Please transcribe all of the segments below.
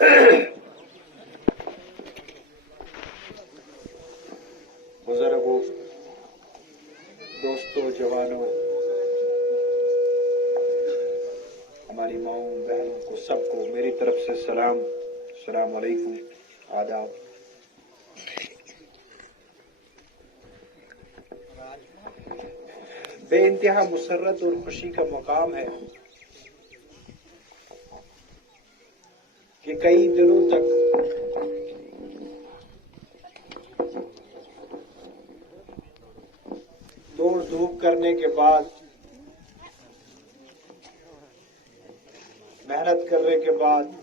बुजुर्गों, दोस्तों, जवानों, हमारी माओं बहनों को सबको मेरी तरफ से सलाम, अस्सलाम वालेकुम, आदाब। बेइंतहा मुसर्रत और खुशी का मकाम है कि कई दिनों तक दौड़ धूप करने के बाद, मेहनत करने के बाद,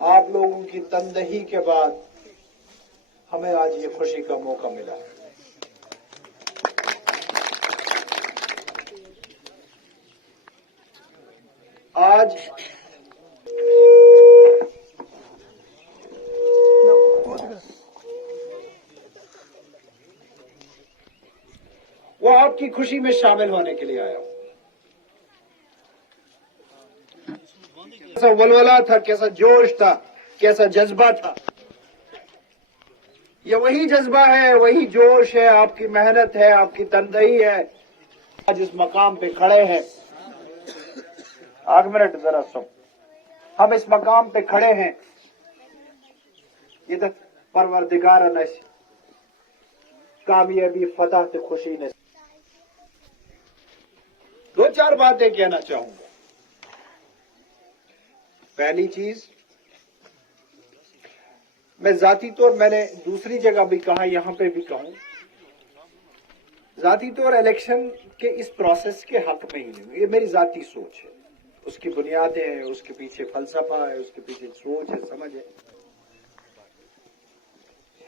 आप लोगों की तनदही के बाद हमें आज ये खुशी का मौका मिला है। आज वो आपकी खुशी में शामिल होने के लिए आया हूं। कैसा वलवला था, कैसा जोश था, कैसा जज्बा था। ये वही जज्बा है, वही जोश है, आपकी मेहनत है, आपकी तनदही है। आज इस मकाम पे खड़े हैं। एक मिनट जरा सुन, हम इस मकाम पे खड़े हैं, ये तो परवरदिगार ने कामयाबी, फतह से खुशी ने। दो चार बातें कहना चाहूंगा। पहली चीज, मैं जाती तौर, मैंने दूसरी जगह भी कहा, यहां पे भी कहूं, जाती तौर इलेक्शन के इस प्रोसेस के हक में ही नहीं। ये मेरी जाती सोच है, उसकी बुनियादें हैं, उसके पीछे फलसफा है, उसके पीछे सोच है, समझ है।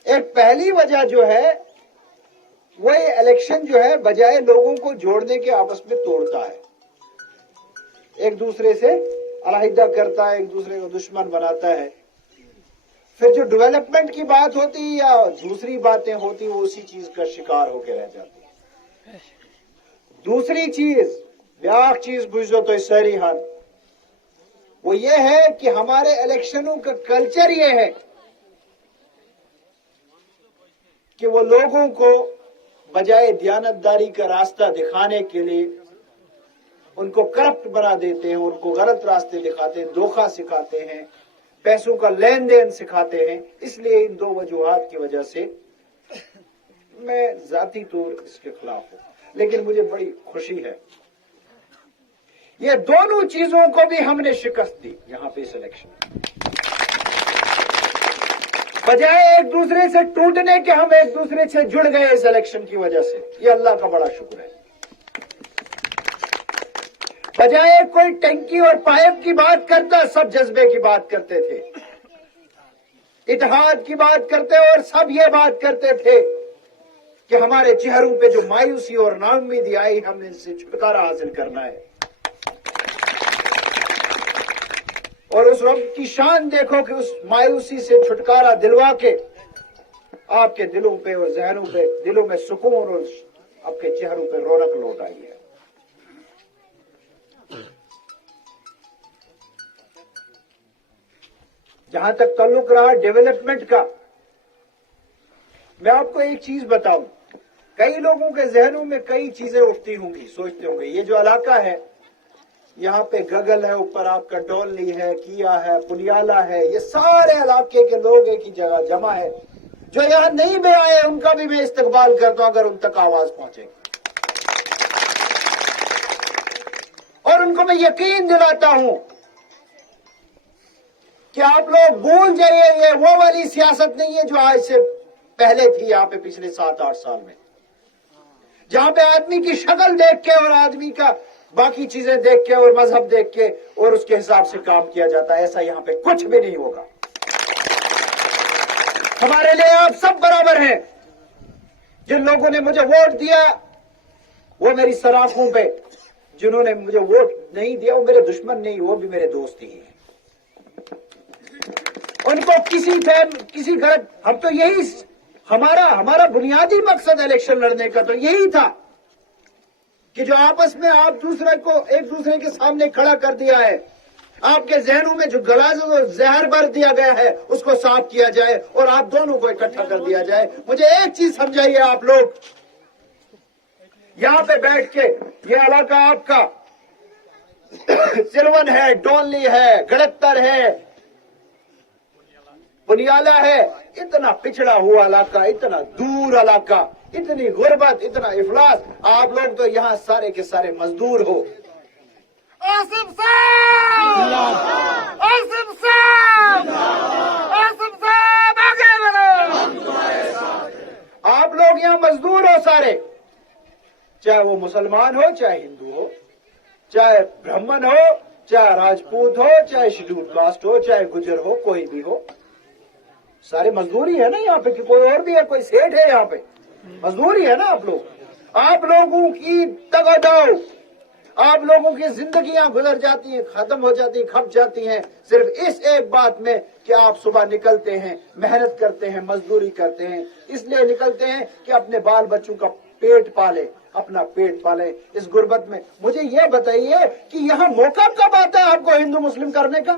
एक पहली वजह जो है वो ये इलेक्शन जो है बजाय लोगों को जोड़ने के आपस में तोड़ता है, एक दूसरे से अलहदा करता है, एक दूसरे को दुश्मन बनाता है। फिर जो डेवलपमेंट की बात होती या दूसरी बातें होती वो उसी चीज का शिकार होकर रह जाती है। दूसरी चीज, ब्याक चीज बुझो तो सारी हाल, वो ये है कि हमारे इलेक्शनों का कल्चर ये है कि वो लोगों को बजाय दयानतदारी का रास्ता दिखाने के लिए उनको करप्ट बना देते हैं, उनको गलत रास्ते दिखाते हैं, धोखा सिखाते हैं, पैसों का लेन देन सिखाते हैं। इसलिए इन दो वजूहात की वजह से मैं जाती तौर इसके खिलाफ हूं, लेकिन मुझे बड़ी खुशी है ये दोनों चीजों को भी हमने शिकस्त दी यहां पे इस इलेक्शन में। बजाय एक दूसरे से टूटने के हम एक दूसरे से जुड़ गए इस इलेक्शन की वजह से, ये अल्लाह का बड़ा शुक्र है। बजाय कोई टंकी और पाइप की बात करता, सब जज्बे की बात करते थे, इत्तेहाद की बात करते, और सब ये बात करते थे कि हमारे चेहरों पे जो मायूसी और नाउम्मीदी आई, हमने इनसे छुटकारा हासिल करना है। और उस वक्त की शान देखो कि उस मायूसी से छुटकारा दिलवा के आपके दिलों पे और जहनों पे, दिलों में सुकून और आपके चेहरों पे रौनक लौट आई है। जहां तक ताल्लुक रहा डेवलपमेंट का, मैं आपको एक चीज बताऊं, कई लोगों के जहनों में कई चीजें उठती होंगी, सोचते होंगे ये जो इलाका है, यहाँ पे गगल है, ऊपर आपका डोलनी है, किया है, पुलियाला है, ये सारे इलाके के लोग एक ही जगह जमा है। जो यहाँ नहीं भी आए उनका भी मैं इस्तकबाल करता हूं अगर उन तक आवाज पहुंचेगी, और उनको मैं यकीन दिलाता हूं कि आप लोग भूल जाइए, ये वो वाली सियासत नहीं है जो आज से पहले थी यहाँ पे पिछले 7-8 साल में, जहां पे आदमी की शक्ल देख के और आदमी का बाकी चीजें देख के और मजहब देख के और उसके हिसाब से काम किया जाता है। ऐसा यहां पे कुछ भी नहीं होगा। हमारे लिए आप सब बराबर हैं। जिन लोगों ने मुझे वोट दिया वो मेरी सराखों पे, जिन्होंने मुझे वोट नहीं दिया वो मेरे दुश्मन नहीं, वो भी मेरे दोस्त ही हैं। उनको किसी गलत, हम तो यही हमारा बुनियादी मकसद इलेक्शन लड़ने का तो यही था कि जो आपस में आप दूसरे को एक दूसरे के सामने खड़ा कर दिया है آپ کے ذہنوں میں جو غلاظت اور زہر بھر دیا گیا ہے اس کو صاف کیا جائے اور آپ دونوں کو اکٹھا کر دیا جائے. مجھے ایک چیز سمجھائیے آپ لوگ یہاں پہ بیٹھ کے، یہ علاقہ آپ کا سلون ہے، ڈونلی ہے، گڑتر ہے، بنیالہ ہے، اتنا پچھڑا ہوا علاقہ، اتنا دور علاقہ، اتنی غربت، اتنا افلاس. آپ لوگ تو یہاں سارے کے سارے مزدور ہو. آصف صاحب، آصف صاحب، آصف صاحب آگے بڑھو. آپ لوگ یہاں مزدور ہو سارے، چاہے وہ مسلمان ہو، چاہے ہندو ہو، چاہے برہمن ہو، چاہے راجپوت ہو، چاہے شیڈول کاسٹ ہو، چاہے گجر ہو، کوئی بھی ہو، سارے مزدوری ہے نا یہاں پہ. کہ کوئی اور بھی ہے، کوئی سیٹ ہے یہاں پہ؟ مزدوری ہے نا آپ لوگ. آپ لوگوں کی تگدو، آپ لوگوں کی زندگیاں گزر جاتی ہیں، ختم ہو جاتی ہیں، کھپ جاتی ہیں صرف اس ایک بات میں کہ آپ صبح نکلتے ہیں، محنت کرتے ہیں، مزدوری کرتے ہیں. اس لیے نکلتے ہیں کہ اپنے بال بچوں کا پیٹ پالے، اپنا پیٹ پالے اس غربت میں. مجھے یہ بتائیے کہ یہاں موقع کب آتا ہے آپ کو ہندو مسلم کرنے کا؟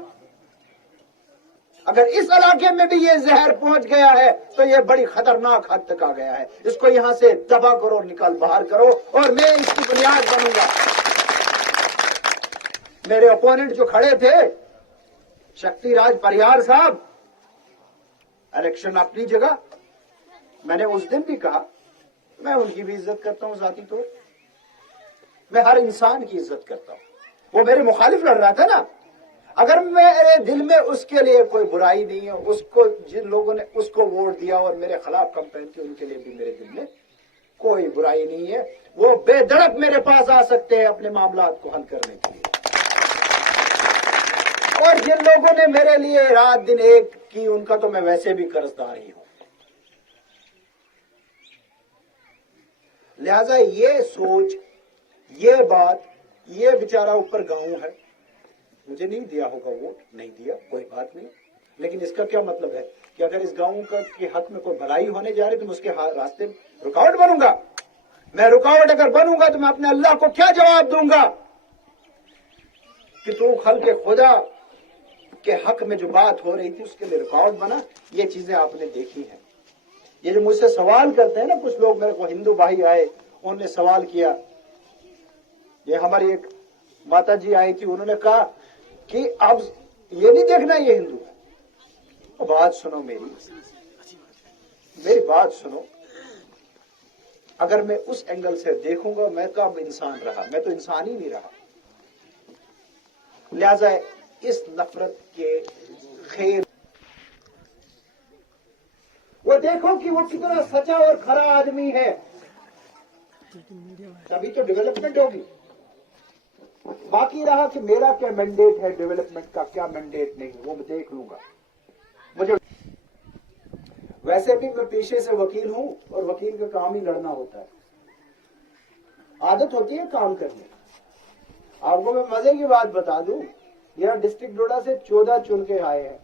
اگر اس علاقے میں بھی یہ زہر پہنچ گیا ہے تو یہ بڑی خطرناک حد تک آ گیا ہے. اس کو یہاں سے دبا کرو، نکال باہر کرو، اور میں اس کی بنیاد بنوں گا. میرے اپوننٹ جو کھڑے تھے، شکتی راج پریار صاحب، الیکشن اپنی جگہ، میں نے اس دن بھی کہا میں ان کی بھی عزت کرتا ہوں ذاتی طور، میں ہر انسان کی عزت کرتا ہوں. وہ میرے مخالف لڑ رہا تھا نا، اگر میرے دل میں اس کے لیے کوئی برائی نہیں ہے، اس کو جن لوگوں نے اس کو ووٹ دیا اور میرے خلاف کمپین کی، ان کے لیے بھی میرے دل میں کوئی برائی نہیں ہے. وہ بے دھڑک میرے پاس آ سکتے ہیں اپنے معاملات کو حل کرنے کے لیے. اور جن لوگوں نے میرے لیے رات دن ایک کی، ان کا تو میں ویسے بھی قرضدار ہی ہوں. لہذا یہ سوچ، یہ بات، یہ بیچارہ اوپر گاؤں ہے، مجھے نہیں دیا ہوگا ووٹ، نہیں دیا، کوئی بات نہیں، لیکن اس کا کیا مطلب ہے کہ اگر اس گاؤں کے حق میں کوئی بھلائی ہونے جا رہی تو میں اس کے راستے رکاوٹ بنوں گا؟ میں رکاوٹ اگر بنوں گا تو میں اپنے اللہ کو کیا جواب دوں گا کہ تو خلق خدا کے حق میں جو بات ہو رہی تھی اس کے لیے رکاوٹ بنا؟ یہ چیزیں آپ نے دیکھی ہیں. یہ جو مجھ سے سوال کرتے ہیں نا کچھ لوگ، میرے کو ہندو بھائی آئے، انہوں نے سوال کیا. یہ ہماری ایک ماتا جی آئی تھی، انہوں نے کہا کہ اب یہ نہیں دیکھنا یہ ہندو ہے. بات سنو، میری بات سنو. اگر میں اس اینگل سے دیکھوں گا، میں کب انسان رہا؟ میں تو انسان ہی نہیں رہا. لہذا اس نفرت کے خیر وہ دیکھو کہ وہ کتنا سچا اور کھرا آدمی ہے، تبھی تو ڈیولپمنٹ ہوگی. باقی رہا کہ میرا کیا مینڈیٹ ہے ڈیولپمنٹ کا، کیا مینڈیٹ نہیں، وہ میں دیکھ لوں گا. مجھے ویسے بھی میں پیشے سے وکیل ہوں، اور وکیل کا کام ہی لڑنا ہوتا ہے، عادت ہوتی ہے کام کرنے. آپ کو میں مزے کی بات بتا دوں، یہاں ڈسٹرکٹ ڈوڈا سے 14 چن کے آئے ہیں.